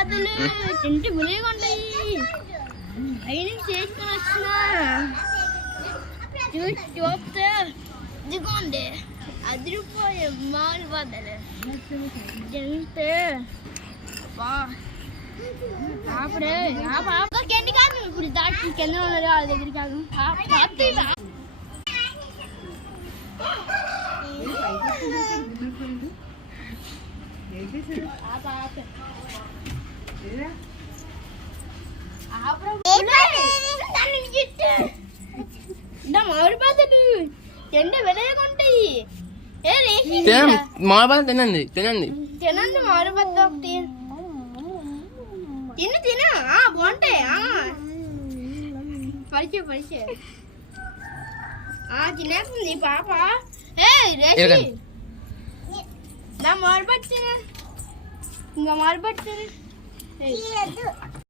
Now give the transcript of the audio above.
బదులు తింటే మునిగా ఉంటాయి. అయినా చేసుకుని వచ్చిన చూస్తే ఇదిగోండి 10 రూపాయలు మామూలు బదులు తింటే అప్పుడే కింది కాదు ఇప్పుడు దాటి కింద ఉన్నది వాళ్ళ దగ్గరికి కాదు. మామిడిపళ్ళు ఎండ వెలగొంటాయి. మామిడిపళ్ళు తినండి తినండి తినండి. మామిడిపళ్ళు ఒకటి తిన బాగుంటాయి. పరిచే తినేస్తుంది పాప. నా మామిడిపట్టు ఇంకా మామిడిపట్టు